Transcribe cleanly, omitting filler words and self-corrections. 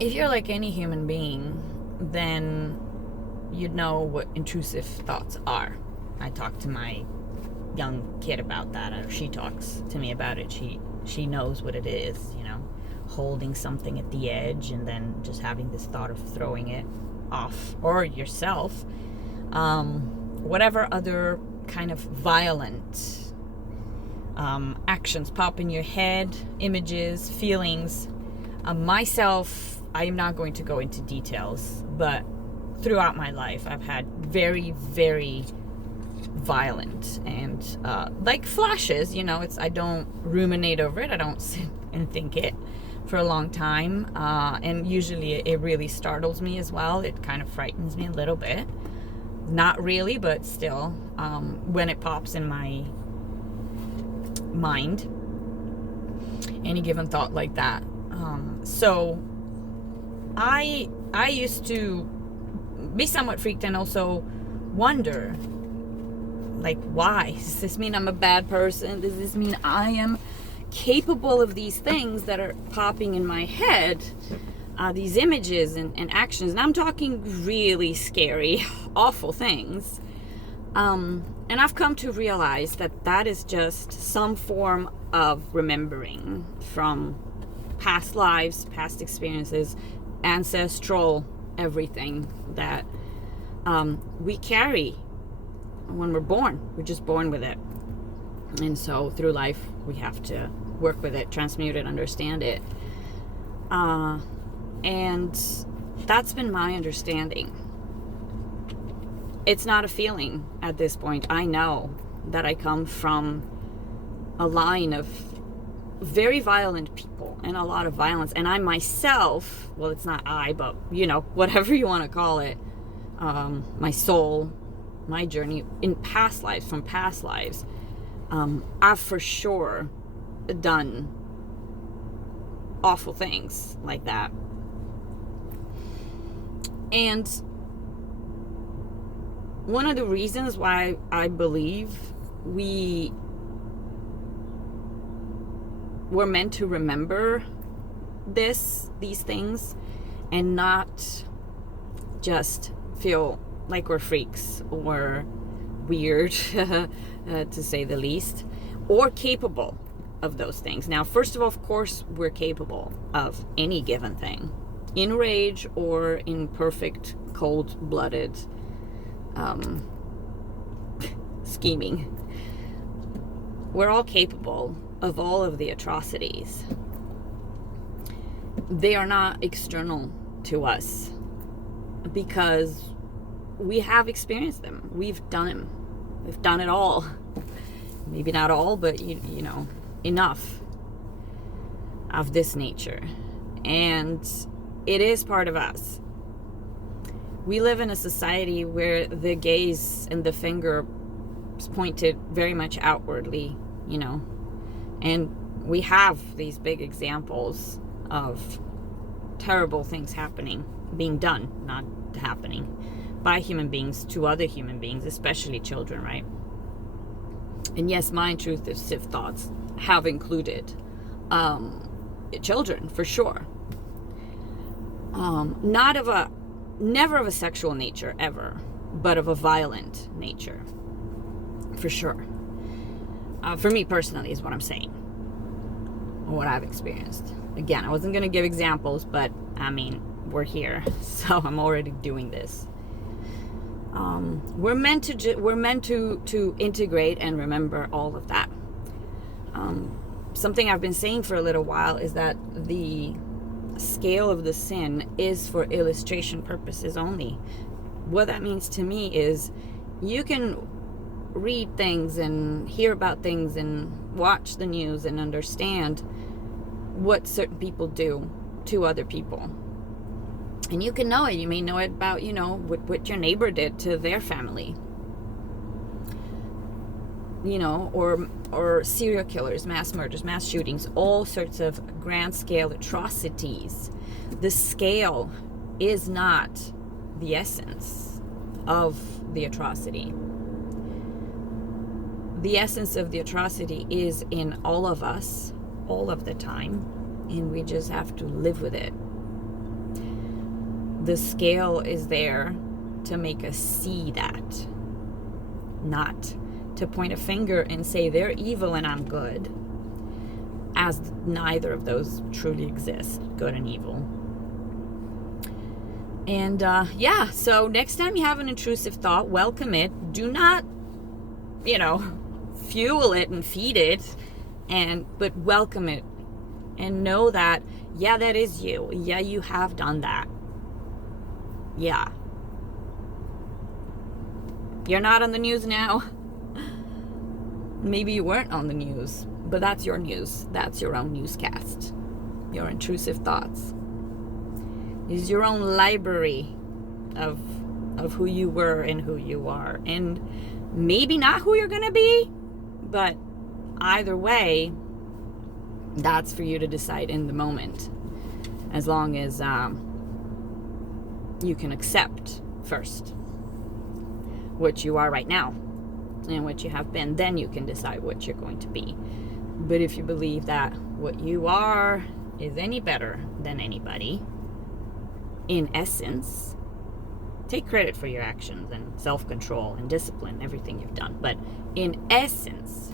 if you're like any human being, then you'd know what intrusive thoughts are. I talked to my young kid about that, or she talks to me about it. She knows what it is, holding something at the edge and then just having this thought of throwing it off, or yourself. Whatever other kind of violent actions pop in your head, images, feelings. Myself, I am not going to go into details, but throughout my life, I've had very, very violent and like flashes. I don't ruminate over it. I don't sit and think it for a long time, and usually it really startles me as well. It kind of frightens me a little bit. Not really, but still, when it pops in my mind, any given thought like that. So I used to be somewhat freaked and also wonder, like, why? Does this mean I'm a bad person? Does this mean I am capable of these things that are popping in my head? These images and actions. And I'm talking really scary, awful things. And I've come to realize that is just some form of remembering from past lives, past experiences, ancestral everything that we carry when we're born. We're just born with it. And so through life, we have to work with it, transmute it, understand it. And that's been my understanding. It's not a feeling at this point. I know that I come from a line of very violent people and a lot of violence. And I myself, well, it's not I, but, whatever you want to call it, my soul, my journey in past lives, from past lives, I've for sure done awful things like that. And one of the reasons why I believe we were meant to remember these things and not just feel like we're freaks or weird, to say the least, or capable of those things. Now, first of all, of course, we're capable of any given thing, in rage or in perfect cold-blooded scheming. We're all capable of all of the atrocities. They are not external to us because we have experienced them. We've done them. We've done it all. Maybe not all, but enough of this nature. And it is part of us. We live in a society where the gaze and the finger is pointed very much outwardly, and we have these big examples of terrible things being done, not happening, by human beings to other human beings, especially children, right? And yes, my intrusive thoughts have included children, for sure. Never of a sexual nature, ever, but of a violent nature, for sure. For me personally is what I'm saying, what I've experienced. Again, I wasn't going to give examples, but we're here, so I'm already doing this. We're meant to integrate and remember all of that. Something I've been saying for a little while is that the scale of the sin is for illustration purposes only. What that means to me is you can read things and hear about things and watch the news and understand what certain people do to other people. And you can know it. You may know it about, what your neighbor did to their family. Or serial killers, mass murders, mass shootings, all sorts of grand scale atrocities. The scale is not the essence of the atrocity. The essence of the atrocity is in all of us, all of the time, and we just have to live with it. The scale is there to make us see that, not to point a finger and say they're evil and I'm good, as neither of those truly exist, good and evil. And so next time you have an intrusive thought, welcome it. Do not, fuel it and feed it, but welcome it and know that, yeah, that is you. Yeah, you have done that. Yeah. You're not on the news now. Maybe you weren't on the news, but that's your news. That's your own newscast. Your intrusive thoughts is your own library of who you were and who you are, and maybe not who you're gonna be, but either way, that's for you to decide in the moment, as long as you can accept first what you are right now and what you have been. Then you can decide what you're going to be. But if you believe that what you are is any better than anybody, in essence, take credit for your actions and self-control and discipline, everything you've done. But in essence,